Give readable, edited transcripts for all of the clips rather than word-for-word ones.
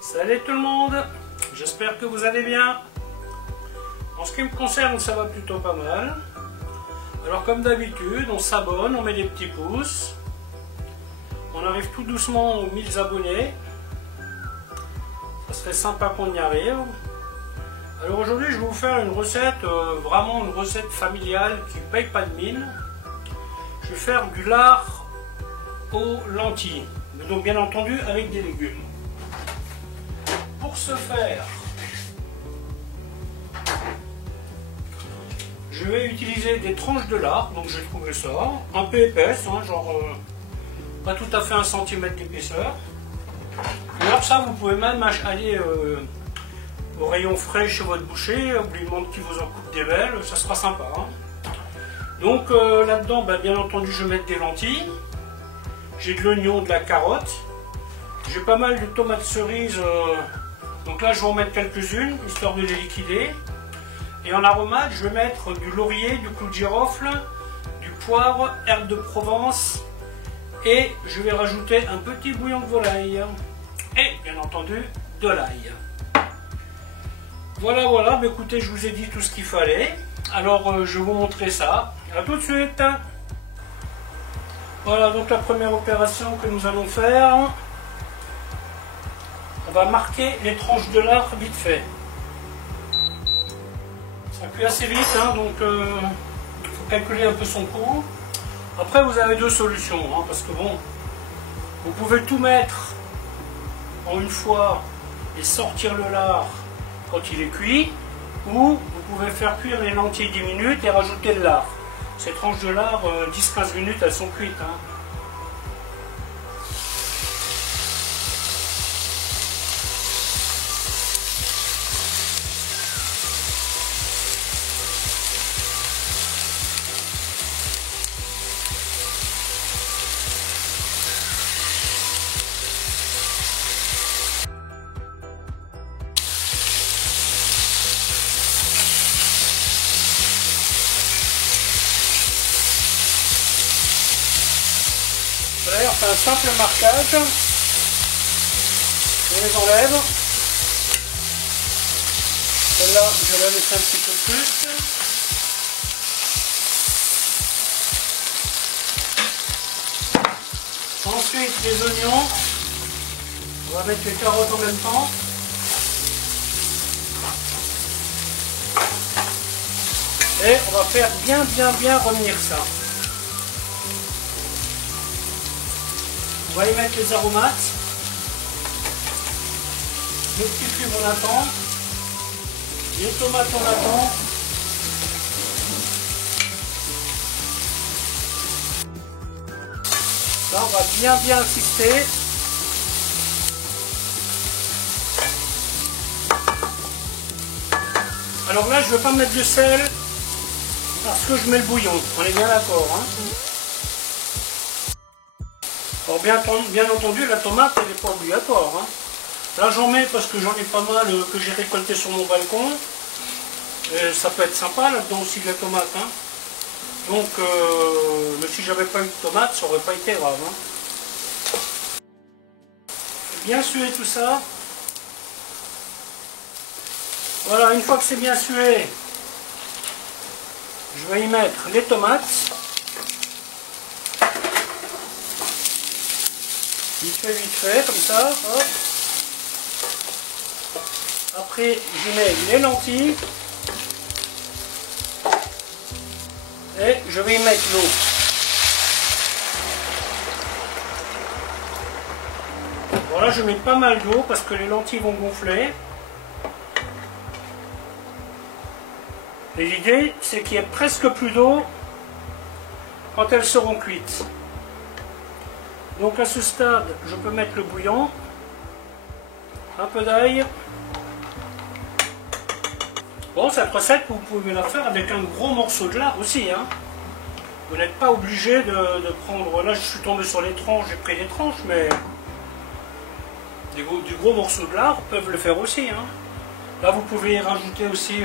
Salut tout le monde, j'espère que vous allez bien. En ce qui me concerne, ça va plutôt pas mal. Alors comme d'habitude, on s'abonne, on met des petits pouces. On arrive tout doucement aux 1000 abonnés. Ça serait sympa qu'on y arrive. Alors aujourd'hui, je vais vous faire une recette, vraiment une recette familiale qui ne paye pas de mine. Je vais faire du lard aux lentilles, donc bien entendu avec des légumes. Pour ce faire, je vais utiliser des tranches de lard, donc j'ai trouvé ça, un peu épaisse, hein, genre pas tout à fait 1 cm d'épaisseur. Alors ça, vous pouvez même aller au rayon frais chez votre boucher, vous lui demandez qu'il vous en coupe des belles, ça sera sympa. Hein. Donc là-dedans, bien entendu, je vais mettre des lentilles, j'ai de l'oignon, de la carotte, j'ai pas mal de tomates cerises. Donc là, je vais en mettre quelques-unes, histoire de les liquider. Et en aromate, je vais mettre du laurier, du clou de girofle, du poivre, herbe de Provence. Et je vais rajouter un petit bouillon de volaille. Et bien entendu, de l'ail. Voilà, voilà. Écoutez, je vous ai dit tout ce qu'il fallait. Alors, je vais vous montrer ça. A tout de suite. Voilà, donc la première opération que nous allons faire. On va marquer les tranches de lard vite fait. Ça cuit assez vite, hein, donc il faut calculer un peu son coût. Après, vous avez deux solutions, hein, parce que bon, vous pouvez tout mettre en une fois et sortir le lard quand il est cuit, ou vous pouvez faire cuire les lentilles 10 minutes et rajouter le lard. Ces tranches de lard, 10-15 minutes, elles sont cuites. Hein. D'ailleurs, c'est un simple marquage. On les enlève. Celle-là, je vais la laisser un petit peu plus. Ensuite, les oignons. On va mettre les carottes en même temps. Et on va faire bien revenir ça. On va y mettre les aromates, les petits cubes on attend, les tomates on attend, là on va bien insister. Alors là je ne vais pas mettre de sel parce que je mets le bouillon, on est bien d'accord. Hein. Alors bien entendu, la tomate, elle n'est pas obligatoire. Hein. Là, j'en mets parce que j'en ai pas mal que j'ai récolté sur mon balcon. Et ça peut être sympa, là-dedans aussi de la tomate. Hein. Donc, mais si j'avais pas eu de tomate, ça aurait pas été grave. Hein. Bien suer tout ça. Voilà, une fois que c'est bien sué, je vais y mettre les tomates. Vite fait, comme ça, hop. Après, je mets les lentilles. Et je vais y mettre l'eau. Voilà, je mets pas mal d'eau parce que les lentilles vont gonfler. Et l'idée, c'est qu'il y ait presque plus d'eau quand elles seront cuites. Donc à ce stade, je peux mettre le bouillon, un peu d'ail. Bon, cette recette, vous pouvez la faire avec un gros morceau de lard aussi. Hein. Vous n'êtes pas obligé de prendre... Là, je suis tombé sur les tranches, j'ai pris des tranches, mais du gros morceau de lard peuvent le faire aussi. Hein. Là, vous pouvez y rajouter aussi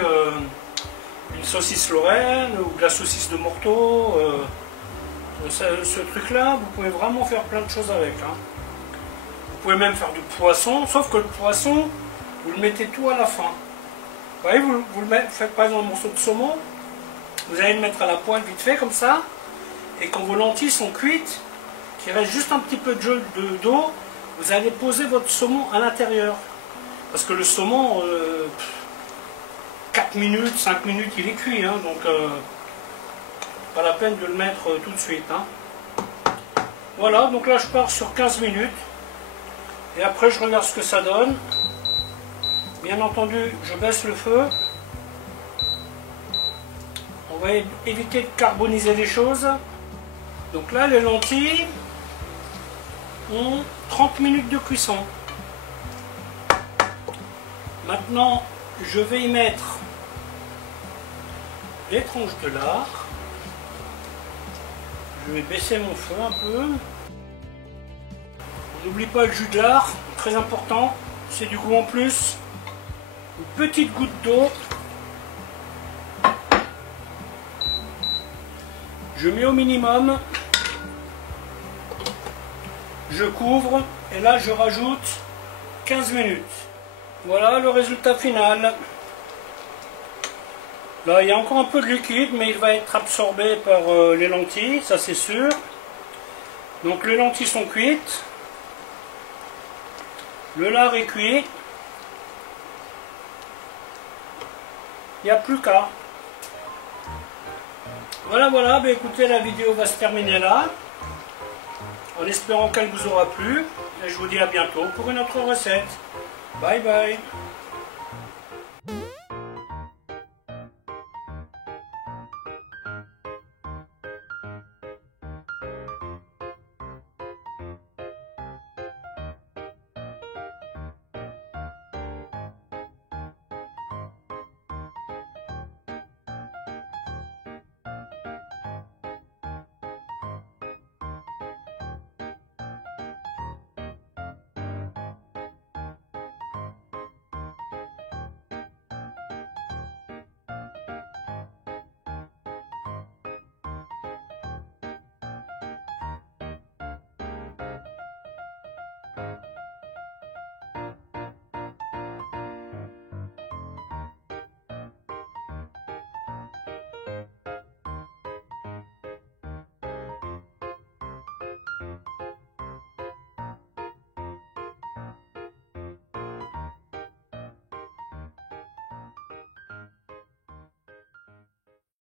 une saucisse lorraine ou de la saucisse de morteau. Ce truc-là, vous pouvez vraiment faire plein de choses avec. Hein. Vous pouvez même faire du poisson, sauf que le poisson, vous le mettez tout à la fin. Vous voyez, vous faites par exemple un morceau de saumon, vous allez le mettre à la poêle vite fait comme ça, et quand vos lentilles sont cuites, qu'il reste juste un petit peu d'eau, vous allez poser votre saumon à l'intérieur. Parce que le saumon, 4 minutes, 5 minutes, il est cuit, hein, donc pas la peine de le mettre tout de suite. Hein. Voilà, donc là je pars sur 15 minutes, et après je regarde ce que ça donne. Bien entendu, je baisse le feu. On va éviter de carboniser les choses. Donc là, les lentilles ont 30 minutes de cuisson. Maintenant, je vais y mettre les tranches de lard. Je vais baisser mon feu un peu. On n'oublie pas le jus de lard, très important, c'est du goût en plus. Une petite goutte d'eau. Je mets au minimum. Je couvre et là je rajoute 15 minutes. Voilà le résultat final. Là il y a encore un peu de liquide mais il va être absorbé par les lentilles, ça c'est sûr. Donc les lentilles sont cuites. Le lard est cuit. Il n'y a plus qu'à. Voilà, ben écoutez, la vidéo va se terminer là. En espérant qu'elle vous aura plu. Et je vous dis à bientôt pour une autre recette. Bye bye.